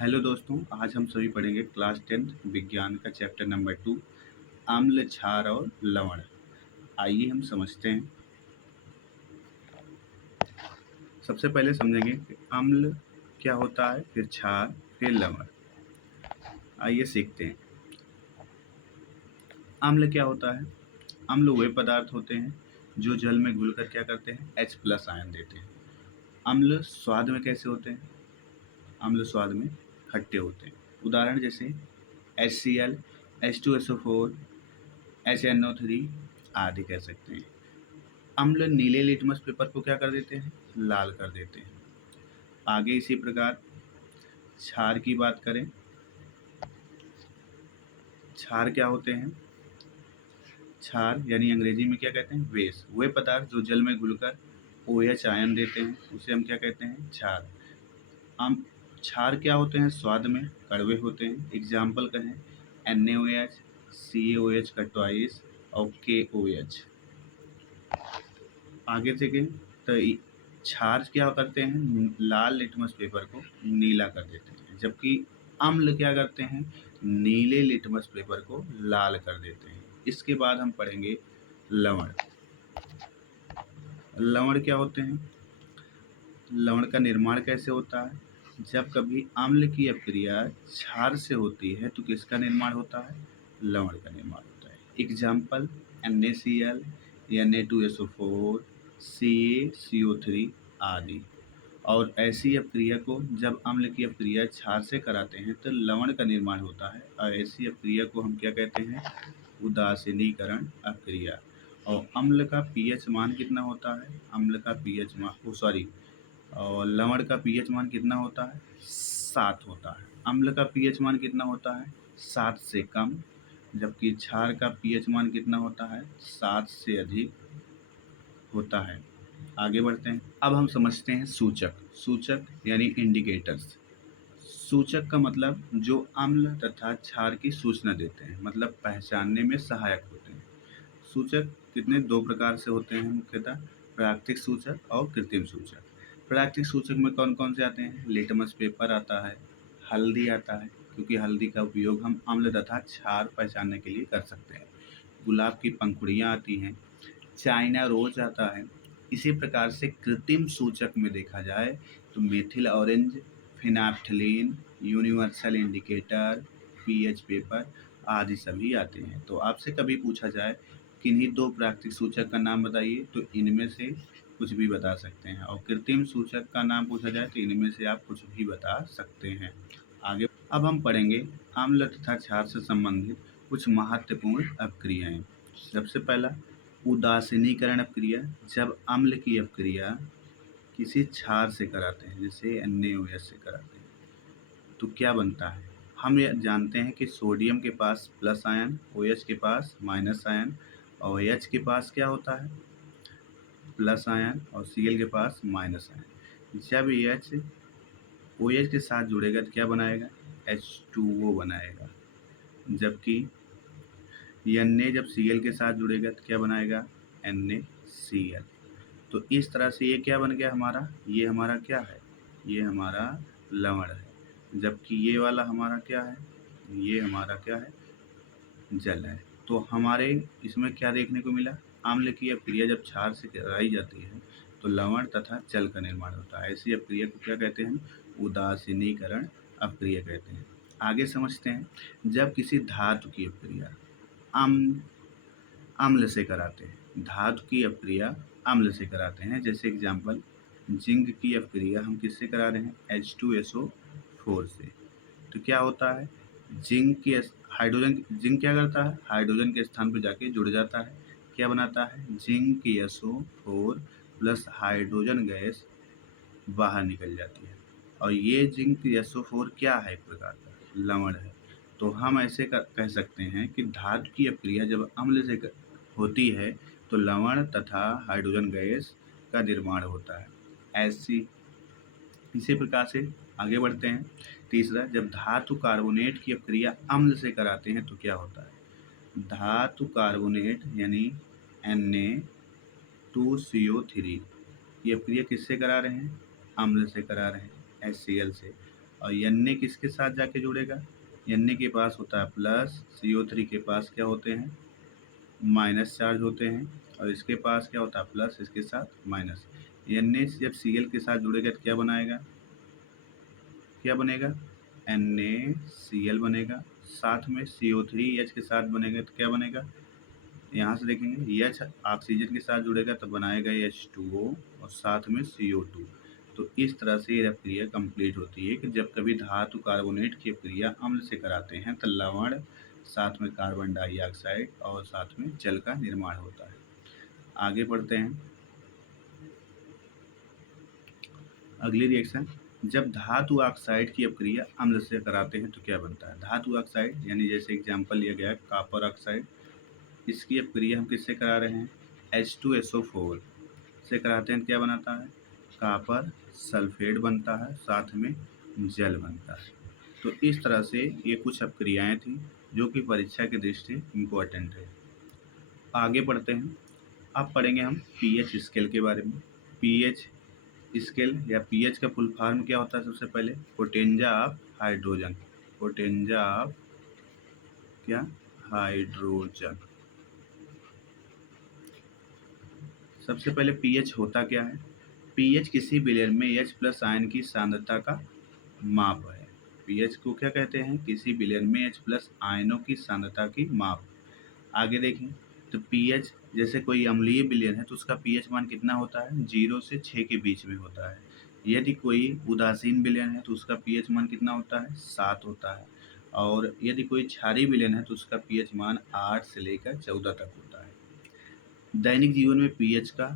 Hello दोस्तों, आज हम सभी पढ़ेंगे क्लास 10 विज्ञान का चैप्टर नंबर 2 अम्ल, क्षार और लवण। आइए हम समझते हैं। सबसे पहले समझेंगे कि अम्ल क्या होता है, फिर क्षार, फिर लवण। आइए सीखते हैं। अम्ल क्या होता है? अम्ल वे पदार्थ होते हैं जो जल में घुलकर क्या करते हैं, H+ आयन देते हैं। अम्ल स्वाद में कैसे होते हैं? अम्ल स्वाद में खट्टे होते हैं। उदाहरण जैसे HCl, H2SO4, HNO3 आदि कह सकते हैं। अम्ल नीले लिटमस पेपर को क्या कर देते हैं, लाल कर देते हैं। आगे इसी प्रकार क्षार की बात करें। क्षार क्या होते हैं? क्षार यानी अंग्रेजी में क्या कहते हैं, बेस। वे पदार्थ जो जल में घुलकर OH आयन देते हैं उसे हम क्या कहते हैं, क्षार। हम क्षार क्या होते हैं? स्वाद में कड़वे होते हैं। एग्जाम्पल कहें NaOH, CaOH का ट्वाइस और KOH। आगे देखें तो क्षार क्या करते हैं, लाल लिटमस पेपर को नीला कर देते हैं, जबकि अम्ल क्या करते हैं, नीले लिटमस पेपर को लाल कर देते हैं। इसके बाद हम पढ़ेंगे लवण। लवण क्या होते हैं? लवण का निर्माण कैसे होता है? जब कभी अम्ल की अपक्रिया क्षार से होती है तो किसका निर्माण होता है, लवण का निर्माण होता है। एग्जाम्पल NaCl, Na2SO4, CaCO3 आदि। और ऐसी अपक्रिया को जब अम्ल की अपक्रिया क्षार से कराते हैं तो लवण का निर्माण होता है, और ऐसी अपक्रिया को हम क्या कहते हैं, उदासीनीकरण अपक्रिया। और अम्ल का पीएच मान कितना होता है, अम्ल का पीएच मान और लवण का पीएच मान कितना होता है, 7 होता है। अम्ल का पीएच मान कितना होता है, 7 से कम, जबकि क्षार का पीएच मान कितना होता है, 7 से अधिक होता है। आगे बढ़ते हैं। अब हम समझते हैं सूचक। सूचक यानी इंडिकेटर्स। सूचक का मतलब जो अम्ल तथा क्षार की सूचना देते हैं, मतलब पहचानने में सहायक होते हैं। सूचक कितने दो प्रकार से होते हैं मुख्यतः, प्राकृतिक सूचक और कृत्रिम सूचक। प्राकृतिक सूचक में कौन कौन से आते हैं, लिटमस पेपर आता है, हल्दी आता है, क्योंकि हल्दी का उपयोग हम अम्ल तथा क्षार पहचानने के लिए कर सकते हैं। गुलाब की पंखुड़ियाँ आती हैं, चाइना रोज आता है। इसी प्रकार से कृत्रिम सूचक में देखा जाए तो methyl orange, phenolphthalein, universal indicator, pH paper आदि सभी आते हैं। तो आपसे कभी पूछा जाए किन्हीं दो प्राकृतिक सूचक का नाम बताइए तो इनमें से कुछ भी बता सकते हैं, और कृत्रिम सूचक का नाम पूछा जाए तो इनमें से आप कुछ भी बता सकते हैं। आगे अब हम पढ़ेंगे अम्ल तथा क्षार से संबंधित कुछ महत्वपूर्ण अपक्रियाएं। सबसे पहला उदासीनीकरण अपक्रिया। जब अम्ल की अपक्रिया किसी क्षार से कराते हैं, जैसे NaOH से कराते हैं, तो क्या बनता है, हम ये जानते हैं कि सोडियम के पास प्लस आयन, OH के पास माइनस आयन, और H के पास क्या होता है, प्लस आयन, और Cl के पास माइनस आयन। जब H OH के साथ जुड़ेगा तो क्या बनाएगा, H2O बनाएगा, जबकि Na जब Cl के साथ जुड़ेगा तो क्या बनाएगा, NaCl। तो इस तरह से ये क्या बन गया हमारा, ये हमारा क्या है, ये हमारा लवण है, जबकि ये वाला हमारा क्या है, ये हमारा क्या है, जल है। तो हमारे इसमें क्या देखने को मिला, अम्ल की अपक्रिया जब क्षार से कराई जाती है तो लवण तथा जल का निर्माण होता है। ऐसी अपक्रिया को क्या कहते हैं, उदासीनीकरण अपक्रिया कहते हैं। आगे समझते हैं। जब किसी धातु की अपक्रिया अम्ल अम्ल से कराते हैं, धातु की अपक्रिया अम्ल से कराते हैं, जैसे एग्जाम्पल जिंक की अपक्रिया हम किससे करा रहे हैं, H2SO4 से। तो क्या होता है, जिंक क्या करता है, हाइड्रोजन के स्थान पर जाके जुड़ जाता है, क्या बनाता है, जिंक की SO4 प्लस हाइड्रोजन गैस बाहर निकल जाती है, और ये जिंक SO4 क्या है, एक प्रकार का लवण है। तो हम ऐसे कह सकते हैं कि धातु की अपक्रिया जब अम्ल से होती है तो लवण तथा हाइड्रोजन गैस का निर्माण होता है। ऐसी इसी प्रकार से आगे बढ़ते हैं। तीसरा, जब धातु कार्बोनेट की अपक्रिया अम्ल से कराते हैं तो क्या होता है, धातु कार्बोनेट यानी Na2CO3 ये अपक्रिया किससे करा रहे हैं, अम्ल से करा रहे हैं, HCl से। और Na किसके साथ जाके जुड़ेगा, Na के पास होता है प्लस, CO3 के पास क्या होते हैं, माइनस चार्ज होते हैं, और इसके पास क्या होता है प्लस, इसके साथ माइनस। Na जब Cl के साथ जुड़ेगा तो क्या बनाएगा, क्या बनेगा, NaCl बनेगा, साथ में CO3H के साथ बनेगा तो क्या बनेगा, यहाँ से देखेंगे H ऑक्सीजन के साथ जुड़ेगा तो बनाएगा H2O और साथ में CO2। तो इस तरह से ये प्रक्रिया कंप्लीट होती है कि जब कभी धातु कार्बोनेट की प्रक्रिया अम्ल से कराते हैं तो लवण, साथ में कार्बन डाइऑक्साइड और साथ में जल का निर्माण होता है। आगे बढ़ते हैं, अगली रिएक्शन, जब धातु ऑक्साइड की अपक्रिया अम्ल से कराते हैं तो क्या बनता है। धातु ऑक्साइड यानी जैसे एग्जाम्पल लिया गया है कॉपर ऑक्साइड, इसकी अपक्रिया हम किससे करा रहे हैं, H2SO4 से कराते हैं, क्या बनाता है, कॉपर सल्फेट बनता है, साथ में जल बनता है। तो इस तरह से ये कुछ अपक्रियाएं थी जो कि परीक्षा की दृष्टि से इम्पोर्टेंट है। आगे बढ़ते हैं, अब पढ़ेंगे हम पीएच स्केल के बारे में। पीएच स्केल या पीएच का फुल फॉर्म क्या होता है, सबसे पहले पोटेंजा ऑफ हाइड्रोजन, पोटेंजा ऑफ क्या, हाइड्रोजन। सबसे पहले पीएच होता क्या है, पीएच किसी विलयन में H+ आयन की सांद्रता का माप है। पीएच को क्या कहते हैं, किसी विलयन में H+ आयनों की सांद्रता की माप। आगे देखें तो पीएच जैसे कोई अम्लीय विलयन है तो उसका पीएच मान कितना होता है, 0 से 6 के बीच में होता है। यदि कोई उदासीन विलयन है तो उसका पीएच मान कितना होता है, 7 होता है। और यदि कोई क्षारीय विलयन है तो उसका पीएच मान 8 से लेकर 14 तक होता है। दैनिक जीवन में पीएच का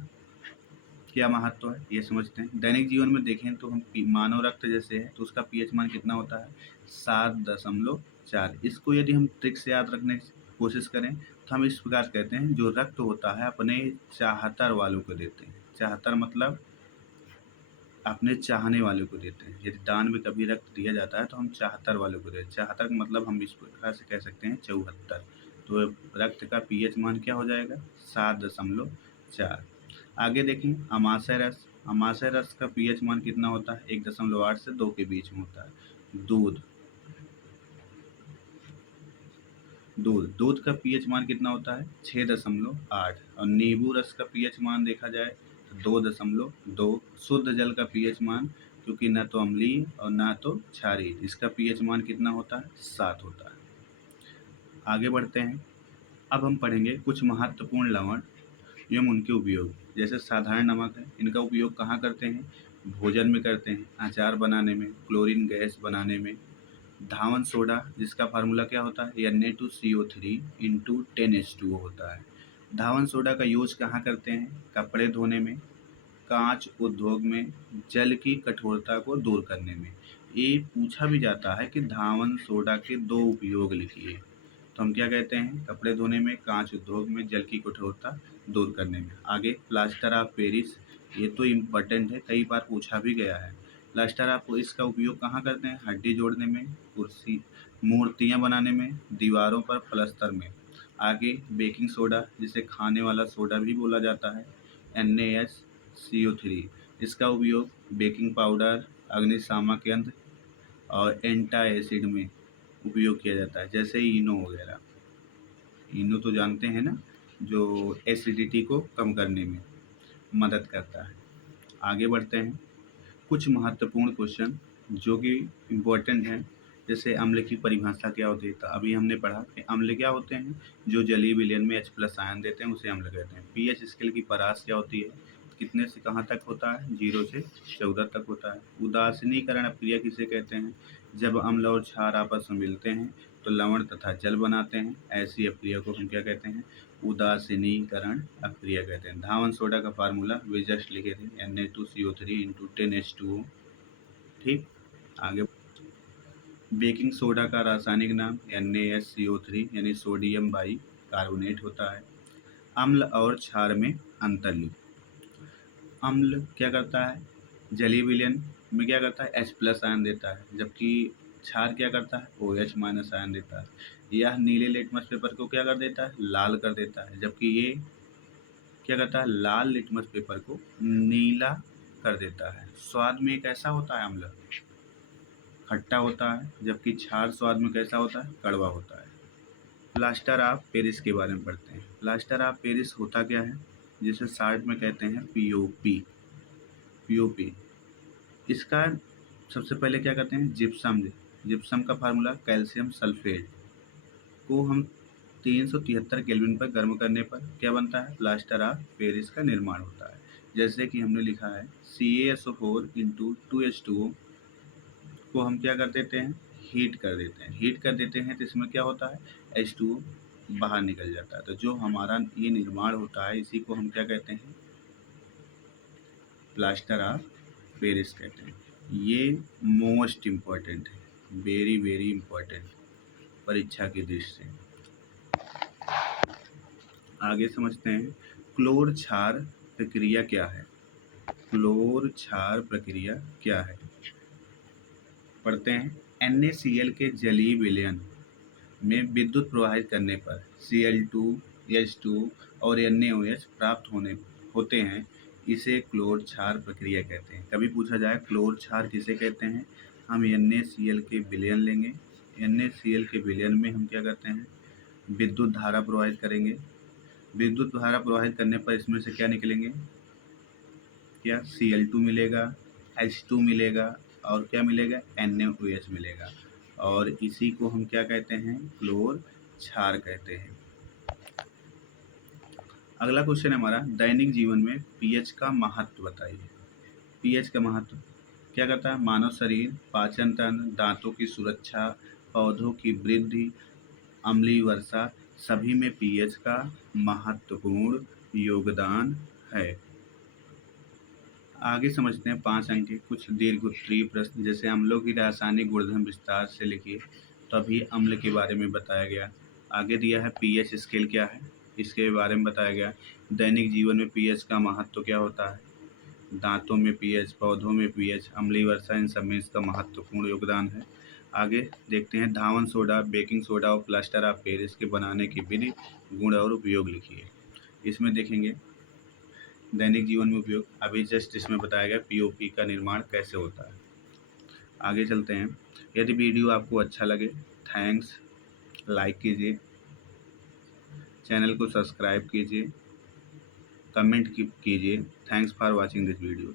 क्या महत्व है ये समझते हैं। दैनिक जीवन में देखें तो हम मानव रक्त जैसे है तो उसका पीएच मान कितना होता है, 7.4। इसको यदि हम ट्रिक से याद रखने की कोशिश करें तो हम इस प्रकार कहते हैं, जो रक्त होता है अपने चाहतर वालों को देते हैं। चाहतर मतलब अपने चाहने वालों को देते हैं। यदि दान में कभी रक्त दिया जाता है तो हम चाहतर वालों को देते हैं। चाहतर का मतलब हम इस प्रकार से कह सकते हैं 74। तो रक्त का पीएच मान क्या हो जाएगा, 7.4। आगे देखें अमाशय रस, अमाशय रस का पीएच मान कितना होता है, 1.8 से 2 के बीच में होता है। दूध, दूध का पीएच मान कितना होता है, 6.8। और नींबू रस का पीएच मान देखा जाए तो 2.2। शुद्ध जल का पीएच मान, क्योंकि न तो अम्लीय और न तो क्षारीय, इसका पीएच मान कितना होता है, 7 होता है। आगे बढ़ते हैं, अब हम पढ़ेंगे कुछ महत्वपूर्ण लवण एवं उनके उपयोग। जैसे साधारण नमक है, इनका उपयोग कहाँ करते हैं, भोजन में करते हैं, अचार बनाने में, क्लोरीन गैस बनाने में। धावन सोडा जिसका फार्मूला क्या होता है, Na2CO3 इंटू 10H2O होता है। धावन सोडा का यूज कहाँ करते हैं, कपड़े धोने में, कांच उद्योग में, जल की कठोरता को दूर करने में। ये पूछा भी जाता है कि धावन सोडा के 2 उपयोग लिखिए, तो हम क्या कहते हैं, कपड़े धोने में, कांच उद्योग में, जल की कठोरता दूर करने में। आगे प्लास्टर ऑफ पेरिस, ये तो इम्पोर्टेंट है, कई बार पूछा भी गया है। प्लास्टर ऑफ पेरिस का उपयोग कहाँ करते हैं, हड्डी जोड़ने में, कुर्सी मूर्तियाँ बनाने में, दीवारों पर प्लस्तर में। आगे बेकिंग सोडा जिसे खाने वाला सोडा भी बोला जाता है, NaCO3, इसका उपयोग बेकिंग पाउडर, अग्निशामक यंत्र और एंटाएसिड में उपयोग किया जाता है, जैसे इनो वगैरह। इनो तो जानते हैं ना, जो एसिडिटी को कम करने में मदद करता है। आगे बढ़ते हैं, कुछ महत्वपूर्ण क्वेश्चन जो कि इम्पोर्टेंट हैं। जैसे अम्ल की परिभाषा क्या होती है, तो अभी हमने पढ़ा कि अम्ल क्या होते हैं, जो जलीय विलयन में H+ आयन देते हैं उसे अम्ल कहते हैं। पीएच स्केल की परास क्या होती है, कितने से कहाँ तक होता है, 0 से 14 तक होता है। उदासीनीकरण अपक्रिया किसे कहते हैं, जब अम्ल और क्षार आपस में मिलते हैं तो लवण तथा जल बनाते हैं, ऐसी अपक्रिया को हम क्या कहते हैं, उदासीनीकरण अपक्रिया कहते हैं। धावन सोडा का फार्मूला वे जस्ट लिखे थे, Na2CO3 इंटू 10H2O। ठीक, आगे बेकिंग सोडा का रासायनिक नाम NaSCO3 यानी सोडियम बाई कार्बोनेट होता है। अम्ल और क्षार में अंतर लिखो। अम्ल क्या करता है, जलीय विलयन में क्या करता है, H+ आयन देता है, जबकि क्षार क्या करता है, OH- आयन देता है। यह नीले लिटमस पेपर को क्या कर देता है, लाल कर देता है, जबकि ये क्या करता है, लाल लिटमस पेपर को नीला कर देता है। स्वाद में कैसा होता है अम्ल, खट्टा होता है, जबकि क्षार स्वाद में कैसा होता है, कड़वा होता है। प्लास्टर ऑफ पेरिस के बारे में पढ़ते हैं। प्लास्टर ऑफ पेरिस होता क्या है, जिसे शार्ट में कहते हैं पीओपी। पीओपी इसका सबसे पहले क्या करते हैं, जिप्सम। जिप्सम का फार्मूला कैल्शियम सल्फेट को हम 373 केल्विन पर गर्म करने पर क्या बनता है, प्लास्टर ऑफ पेरिस का निर्माण होता है। जैसे कि हमने लिखा है CaSO4 इंटू 2H2O को हम क्या कर देते हैं, हीट कर देते हैं। हीट कर देते हैं तो इसमें क्या होता है, H2O बाहर निकल जाता है। तो जो हमारा ये निर्माण होता है इसी को हम क्या कहते हैं, प्लास्टर ऑफ पेरिस कहते हैं। ये मोस्ट इम्पॉर्टेंट है, वेरी वेरी इम्पॉर्टेंट परीक्षा की दृष्टि से। आगे समझते हैं क्लोर क्षार प्रक्रिया क्या है। क्लोर क्षार प्रक्रिया क्या है, पढ़ते हैं। NaCl के जलीय विलयन में विद्युत प्रवाहित करने पर Cl2, H2 और NaOH प्राप्त होते हैं, इसे क्लोर क्षार प्रक्रिया कहते हैं। कभी पूछा जाए क्लोर क्षार किसे कहते हैं, हम NaCl के विलयन लेंगे। NaCl के विलयन में हम क्या करते हैं, विद्युत धारा प्रवाहित करेंगे। विद्युत धारा प्रवाहित करने पर इसमें से क्या निकलेंगे, क्या Cl2 मिलेगा, H2 मिलेगा और क्या मिलेगा, NaOH मिलेगा। और इसी को हम क्या कहते हैं, क्लोर क्षार कहते हैं। अगला क्वेश्चन है हमारा, दैनिक जीवन में पीएच का महत्व बताइए। पीएच का महत्व क्या करता है, मानव शरीर, पाचन तंत्र, दांतों की सुरक्षा, पौधों की वृद्धि, अम्लीय वर्षा, सभी में पीएच का महत्वपूर्ण योगदान है। आगे समझते हैं 5 अंक के कुछ दीर्घ उत्तरीय प्रश्न। जैसे अम्लों की रासायनिक गुणधर्म विस्तार से लिखिए, तभी अम्ल के बारे में बताया गया। आगे दिया है पीएच स्केल क्या है, इसके बारे में बताया गया। दैनिक जीवन में पीएच का महत्व क्या होता है, दांतों में पीएच, पौधों में पीएच, अम्लीय वर्षा, इन सब में इसका महत्वपूर्ण योगदान है। आगे देखते हैं धावन सोडा, बेकिंग सोडा और प्लास्टर ऑफ पेरिस के बनाने की विधि, गुण और उपयोग लिखिए। इसमें देखेंगे दैनिक जीवन में उपयोग, अभी जस्ट इसमें बताया गया पीओपी का निर्माण कैसे होता है। आगे चलते हैं। यदि वीडियो आपको अच्छा लगे, थैंक्स, लाइक कीजिए, चैनल को सब्सक्राइब कीजिए, कमेंट कीजिए। Thanks for watching this video.